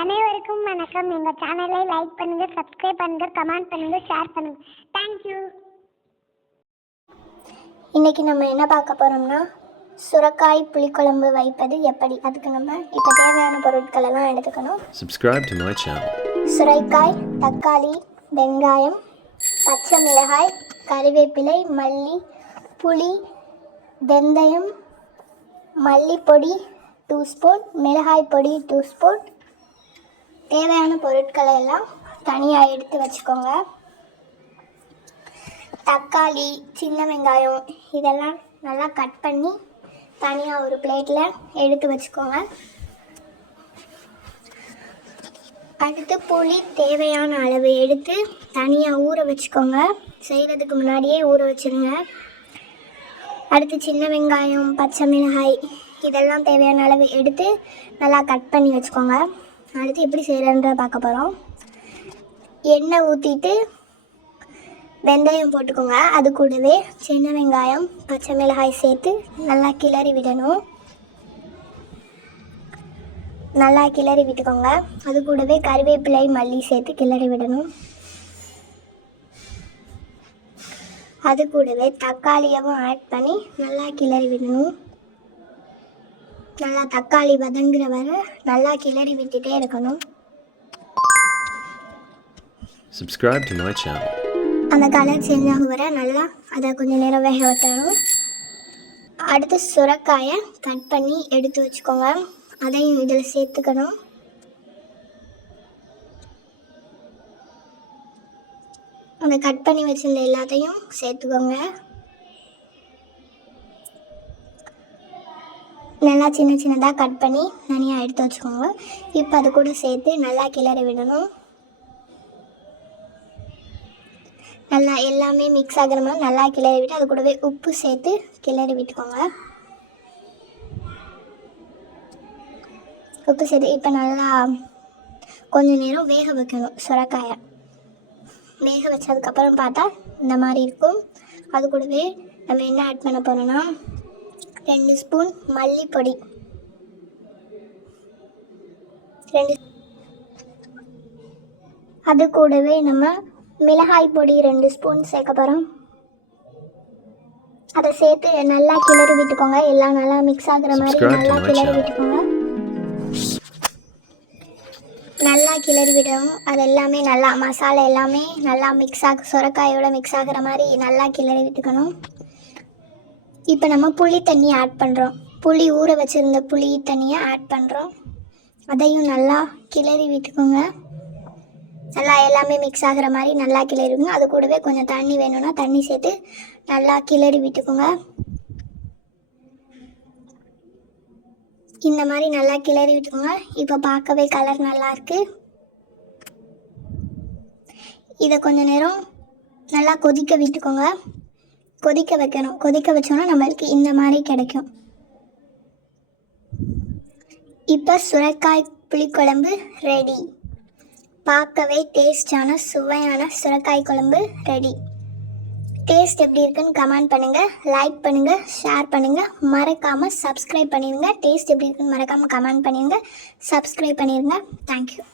அனைவருக்கும் வணக்கம். எங்கள் சேனலை லைக் பண்ணுங்கள் சப்ஸ்கிரைப் பண்ணுங்கள் கமெண்ட் பண்ணுங்கள் ஷேர் பண்ணுங்கள் தேங்க்யூ இன்றைக்கி நம்ம என்ன பார்க்க போகிறோம்னா சுரக்காய் புளிக்குழம்பு வைப்பது எப்படி? அதுக்கு நம்ம இப்போ தேவையான பொருட்கள் எல்லாம் எடுத்துக்கணும். Subscribe to my channel. சுரைக்காய் தக்காளி வெங்காயம் பச்சை மிளகாய் கறிவேப்பிலை மல்லி புளி வெந்தயம் மல்லிப்பொடி டூ ஸ்பூன் மிளகாய் பொடி டூ ஸ்பூன் தேவையான பொருட்களை எல்லாம் தனியாக எடுத்து வச்சுக்கோங்க. தக்காளி சின்ன வெங்காயம் இதெல்லாம் நல்லா கட் பண்ணி தனியாக ஒரு பிளேட்டில் எடுத்து வச்சுக்கோங்க. அடுத்து புளி தேவையான அளவு எடுத்து தனியாக ஊற வச்சுக்கோங்க. செய்கிறதுக்கு முன்னாடியே ஊற வச்சுருங்க. அடுத்து சின்ன வெங்காயம் பச்சை மிளகாய் இதெல்லாம் தேவையான அளவு எடுத்து நல்லா கட் பண்ணி வச்சுக்கோங்க. அடுத்து எப்படி செய்கிறேன்ற பார்க்க போகிறோம் எண்ணெய் ஊற்றிட்டு வெந்தயம் போட்டுக்கோங்க. அது கூடவே சின்ன வெங்காயம் பச்சை மிளகாய் சேர்த்து நல்லா கிளறி விடணும். நல்லா கிளறி விட்டுக்கோங்க. அது கூடவே கறிவேப்பிலை மல்லி சேர்த்து கிளறி விடணும். அது கூடவே தக்காளியவும் ஆட் பண்ணி நல்லா கிளறி விடணும். நல்லா தக்காளி வதங்குற வரை நல்லா கிளறி விட்டுட்டே இருக்கணும். Subscribe to my channel. அந்த கலர் சேஞ்ச் ஆகும் வரை நல்லா அதை கொஞ்சம் நேரம் வேக வைக்கணும். அடுத்து சுரக்காயை கட் பண்ணி எடுத்து வச்சுக்கோங்க. அதையும் இதில் சேர்த்துக்கணும். அந்த கட் பண்ணி வச்சிருந்த எல்லாத்தையும் சேர்த்துக்கோங்க. நல்லா சின்ன சின்னதாக கட் பண்ணி தனியாக எடுத்து வச்சுக்கோங்க. இப்போ அது கூட சேர்த்து நல்லா கிளறி விடணும். நல்லா எல்லாமே மிக்ஸ் ஆகிற மாதிரி நல்லா கிளறி விட்டு அது கூடவே உப்பு சேர்த்து கிளறி விட்டுக்கோங்க. உப்பு சேர்த்து இப்போ நல்லா கொஞ்சம் நேரம் வேக வைக்கணும் சுரக்காயை. வேக வச்சதுக்கப்புறம் பார்த்தா இந்த மாதிரி இருக்கும். அது கூடவே நம்ம என்ன ஆட் பண்ண போகிறோன்னா ரெண்டு ஸ்பூன் மல்லிப்பொடி. ரெண்டு அது கூடவே நம்ம மிளகாய் பொடி ரெண்டு ஸ்பூன் சேர்க்க போகிறோம் அதை சேர்த்து நல்லா கிளறி விட்டுக்கோங்க. எல்லாம் நல்லா மிக்ஸ் ஆகுற மாதிரி நல்லா கிளறி. விட்டுக்கோங்க. நல்லா கிளறி விடணும் அது எல்லாமே நல்லா மசாலா எல்லாமே நல்லா மிக்ஸ் ஆக சுரக்காயோட மிக்ஸ் ஆகுற மாதிரி நல்லா கிளறி விட்டுக்கணும். இப்போ நம்ம புளி தண்ணி ஆட் பண்ணுறோம் புளி ஊற வச்சுருந்த புளி தண்ணியை ஆட் பண்ணுறோம் அதையும் நல்லா கிளறி விட்டுக்கோங்க. நல்லா எல்லாமே மிக்ஸ் ஆகுற மாதிரி நல்லா கிளறிங்க அது கூடவே கொஞ்சம் தண்ணி வேணும்னா தண்ணி சேர்த்து நல்லா கிளறி விட்டுக்கோங்க. இந்த மாதிரி நல்லா கிளறி விட்டுக்கோங்க. இப்போ பார்க்கவே கலர் நல்லா இருக்கு. இதை கொஞ்ச நேரம் நல்லா கொதிக்க விட்டுக்கோங்க. கொதிக்க வைக்கணும். கொதிக்க வச்சோன்னா நம்மளுக்கு இந்த மாதிரி கிடைக்கும். இப்போ சுரைக்காய் புளிக்குழம்பு ரெடி பார்க்கவே டேஸ்டான சுவையான சுரக்காய் குழம்பு ரெடி டேஸ்ட் எப்படி இருக்குன்னு கமெண்ட் பண்ணுங்கள் லைக் பண்ணுங்கள் ஷேர் பண்ணுங்கள் மறக்காமல் சப்ஸ்கிரைப் பண்ணிடுங்க டேஸ்ட் எப்படி இருக்குன்னு மறக்காமல் கமெண்ட் பண்ணிடுங்க சப்ஸ்கிரைப் பண்ணிடுங்க தேங்க்யூ